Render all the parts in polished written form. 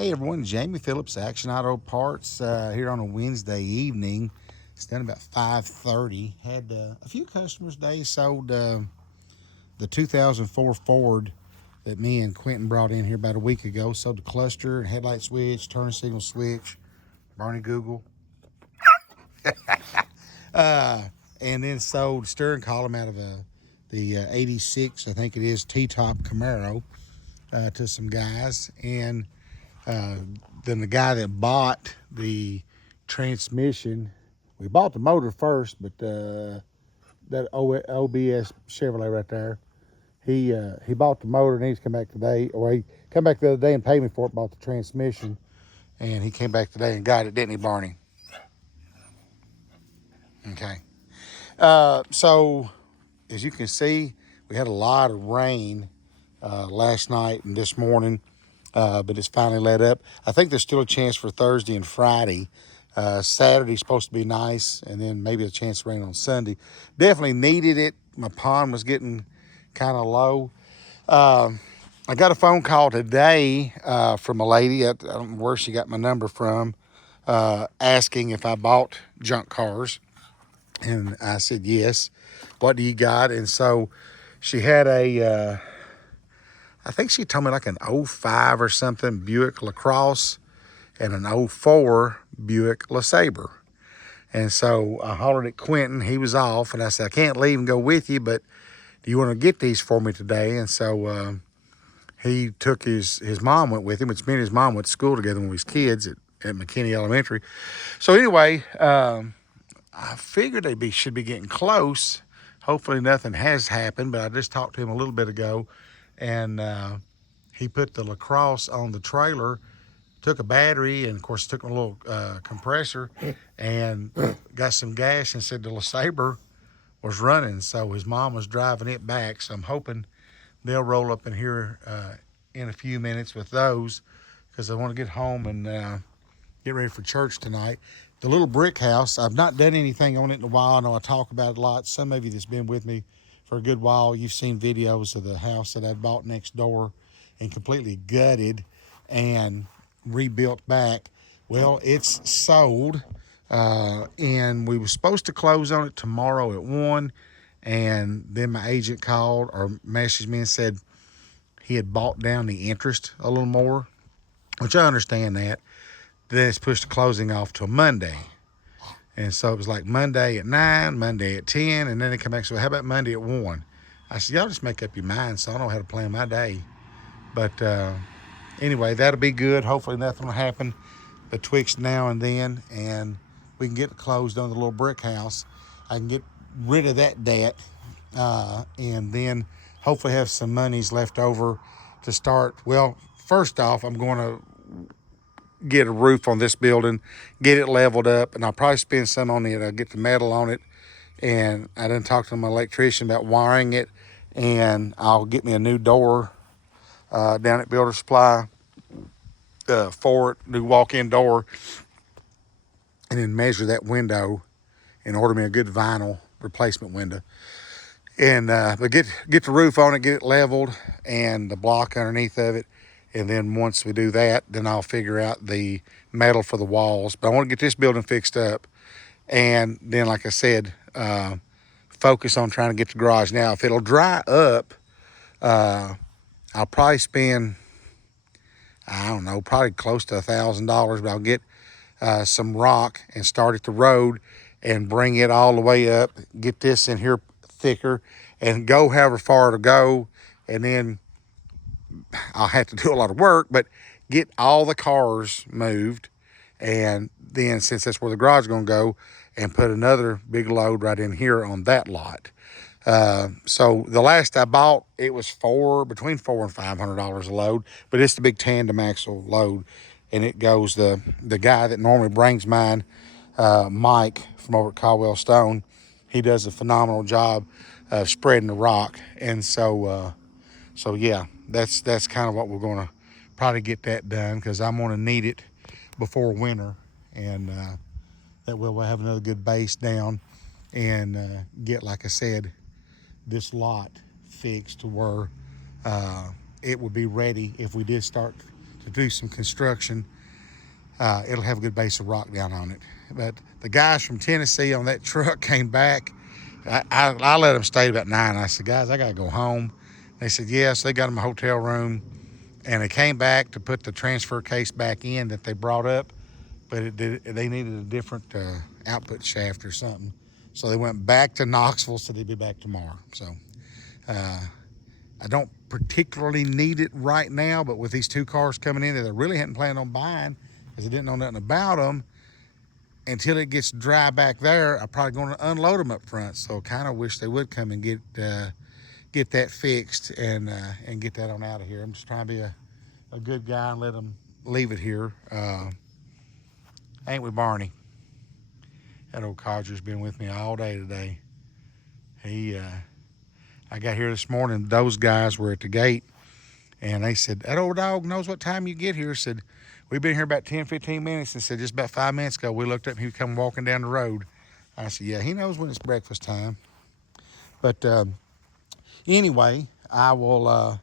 Hey everyone, Jamie Phillips, Action Auto Parts, here on a Wednesday evening. It's done about 5:30. Had a few customers today. Sold the 2004 Ford that me and Quentin brought in here about a week ago. Sold the cluster and headlight switch, turn signal switch, Barney Google, and then sold steering column out of the 86, I think it is, T-top Camaro to some guys. And then the guy that bought the transmission, we bought the motor first, but that OBS Chevrolet right there, he bought the motor and he's come back today, or he come back the other day and paid me for it, bought the transmission, and he came back today and got it, didn't he, Barney? Okay. So as you can see, we had a lot of rain last night and this morning. But it's finally let up. I think there's still a chance for Thursday and Friday. Saturday's supposed to be nice, and then maybe a chance of rain on Sunday. Definitely needed it. My pond was getting kind of low. I got a phone call today from a lady. I don't know where she got my number from, asking if I bought junk cars. And I said, yes. What do you got? And so she had I think she told me like an '05 or something Buick LaCrosse and an '04 Buick LeSabre. And so I hollered at Quentin. He was off, and I said, I can't leave and go with you, but do you want to get these for me today? And so he took his mom went with him, which me and his mom went to school together when we was kids at McKinney Elementary. So anyway, I figured they should be getting close. Hopefully nothing has happened, but I just talked to him a little bit ago, and he put the LaCrosse on the trailer, took a battery, and of course took a little compressor, and got some gas, and said the LeSabre was running. So his mom was driving it back. So I'm hoping they'll roll up in here in a few minutes with those, because I want to get home and get ready for church tonight. The little brick house, I've not done anything on it in a while. I know I talk about it a lot. Some of you that's been with me for a good while, you've seen videos of the house that I bought next door and completely gutted and rebuilt back. Well, it's sold, and we were supposed to close on it tomorrow at 1, and then my agent called or messaged me and said he had bought down the interest a little more, which I understand that. Then it's pushed the closing off till Monday. And so it was like Monday at 9, Monday at 10, and then they come back and say, well, how about Monday at 1? I said, y'all just make up your mind, so I don't know how to plan my day. But anyway, that'll be good. Hopefully nothing will happen betwixt now and then, and we can get closed on the little brick house. I can get rid of that debt, and then hopefully have some monies left over to start. Well, first off, I'm going to get a roof on this building, get it leveled up, and I'll probably spend some on it. I'll get the metal on it, and I done talked to my electrician about wiring it, and I'll get me a new door down at Builder Supply for it, new walk-in door, and then measure that window and order me a good vinyl replacement window. And but get the roof on it, get it leveled, and the block underneath of it. And then once we do that, then I'll figure out the metal for the walls. But I want to get this building fixed up. And then, like I said, focus on trying to get the garage. Now, if it'll dry up, I'll probably spend, I don't know, probably close to $1,000. But I'll get some rock and start at the road and bring it all the way up. Get this in here thicker and go however far to go. And then I'll have to do a lot of work, but get all the cars moved. And then, since that's where the garage is going to go, and put another big load right in here on that lot. So the last I bought, it was between $400 and $500 a load, but it's the big tandem axle load. And it goes, the guy that normally brings mine, Mike from over at Caldwell Stone, he does a phenomenal job of spreading the rock. And so yeah, that's kind of what we're going to probably get that done, because I'm going to need it before winter, and that way we'll have another good base down and get, like I said, this lot fixed to where it would be ready if we did start to do some construction, it'll have a good base of rock down on it. But the guys from Tennessee on that truck came back. I let them stay about 9. I said, guys, I got to go home. They said, yes, they got them a hotel room. And they came back to put the transfer case back in that they brought up, but they needed a different output shaft or something. So they went back to Knoxville, so they'd be back tomorrow. So I don't particularly need it right now, but with these 2 cars coming in that I really hadn't planned on buying because I didn't know nothing about them, until it gets dry back there, I'm probably going to unload them up front. So kind of wish they would come and get that fixed and get that on out of here. I'm just trying to be a good guy and let them leave it here. Ain't we, Barney? That old codger's been with me all day today. I got here this morning, those guys were at the gate, and they said, that old dog knows what time you get here. Said, we've been here about 10, 15 minutes. And said, just about 5 minutes ago, we looked up and he was coming walking down the road. I said, yeah, he knows when it's breakfast time. But anyway, I'll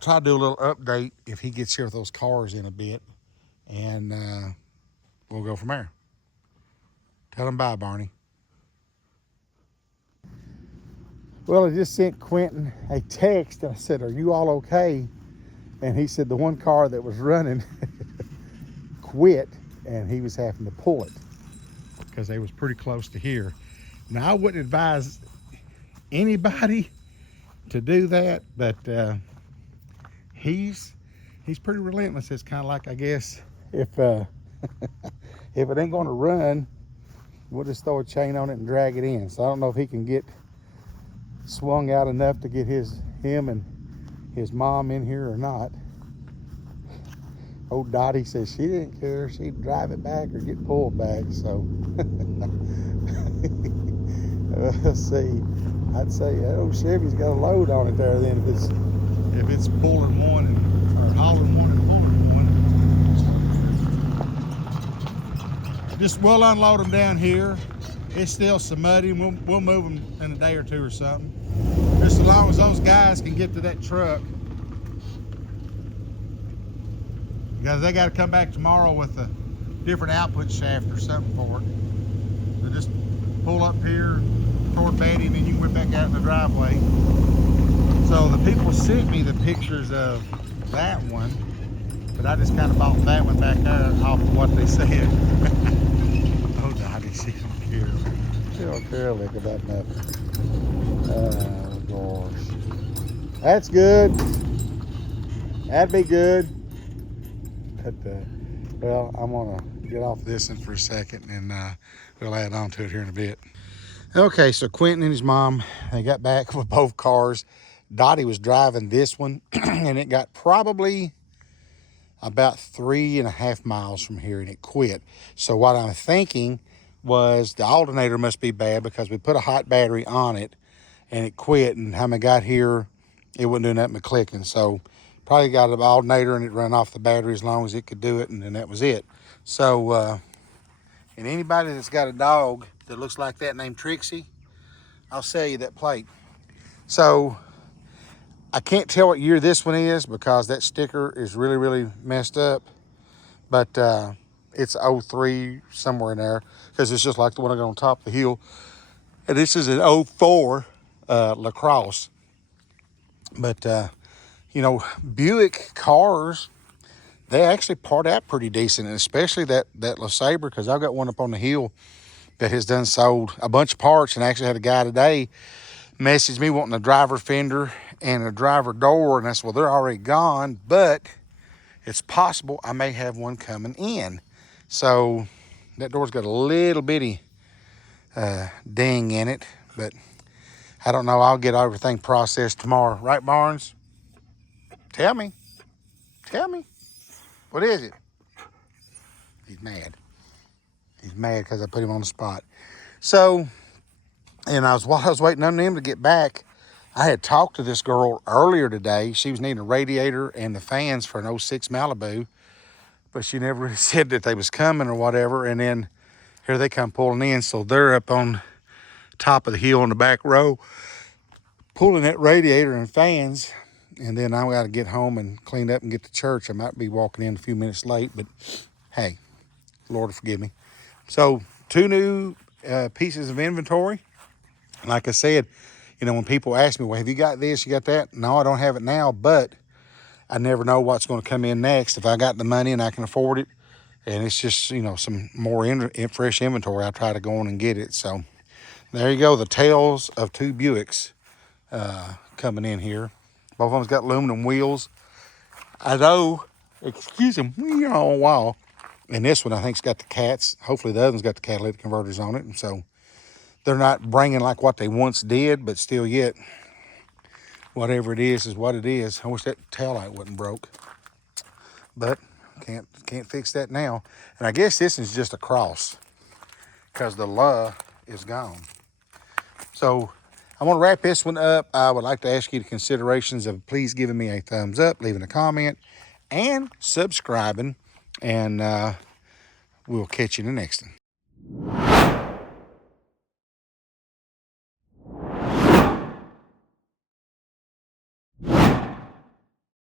try to do a little update if he gets here with those cars in a bit, and we'll go from there. Tell him bye, Barney. Well, I just sent Quentin a text, and I said, are you all okay? And he said the one car that was running quit, and he was having to pull it because they was pretty close to here. Now, I wouldn't advise anybody to do that, but he's pretty relentless. It's kind of like, I guess, if if it ain't going to run, we'll just throw a chain on it and drag it in. So I don't know if he can get swung out enough to get him and his mom in here or not. Old Dottie says she didn't care. She'd drive it back or get pulled back. So let's see. I'd say old Chevy's got a load on it there then if it's pulling one or hauling one and pulling one. Just we'll unload them down here. It's still some muddy. We'll move them in a day or 2 or something. Just as long as those guys can get to that truck. Because they got to come back tomorrow with a different output shaft or something for it. So just pull up here toward Betty, and then you can whip back out in the driveway. So the people sent me the pictures of that one, but I just kind of bought that one back there off of what they said. Oh, Dottie, she don't care. She don't care a lick about nothing. Oh, gosh. That's good. That'd be good. But, well, I'm going to get off this one for a second, and we'll add on to it here in a bit. Okay, so Quentin and his mom, they got back with both cars. Dottie was driving this one, and it got probably about 3.5 miles from here, and it quit. So what I'm thinking was the alternator must be bad because we put a hot battery on it, and it quit. And when I got here, it wasn't doing nothing but clicking. So probably got an alternator, and it ran off the battery as long as it could do it, and then that was it. So, and anybody that's got a dog that looks like that named Trixie, I'll sell you that plate. So I can't tell what year this one is because that sticker is really, really messed up. But it's 03, somewhere in there, because it's just like the one I got on top of the hill. And this is an 04 LaCrosse. But, you know, Buick cars, they actually part out pretty decent, and especially that LeSabre, because I've got one up on the hill that has done sold a bunch of parts, and actually had a guy today message me wanting a driver fender and a driver door, and I said, well, they're already gone, but it's possible I may have one coming in. So that door's got a little bitty ding in it, but I don't know. I'll get everything processed tomorrow. Right, Barnes? Tell me. Tell me. What is it? He's mad. He's mad because I put him on the spot. So, and while I was waiting on them to get back, I had talked to this girl earlier today. She was needing a radiator and the fans for an 06 Malibu, but she never really said that they was coming or whatever. And then here they come pulling in. So they're up on top of the hill in the back row, pulling that radiator and fans. And then I got to get home and clean up and get to church. I might be walking in a few minutes late, but hey, Lord forgive me. So 2 new pieces of inventory. Like I said, you know, when people ask me, well, have you got this, you got that? No, I don't have it now, but I never know what's going to come in next. If I got the money and I can afford it, and it's just, you know, some more fresh inventory, I try to go on and get it. So there you go, the tales of 2 Buicks coming in here. Both of them's got aluminum wheels. I know, excuse them, wow. And this one I think's got the cats. Hopefully the other one's got the catalytic converters on it. And so they're not bringing like what they once did, but still yet, whatever it is what it is. I wish that tail light wasn't broke, but can't fix that now. And I guess this is just a cross because the luh is gone. So I want to wrap this one up. I would like to ask you the considerations of please giving me a thumbs up, leaving a comment, and subscribing. And we'll catch you in the next one.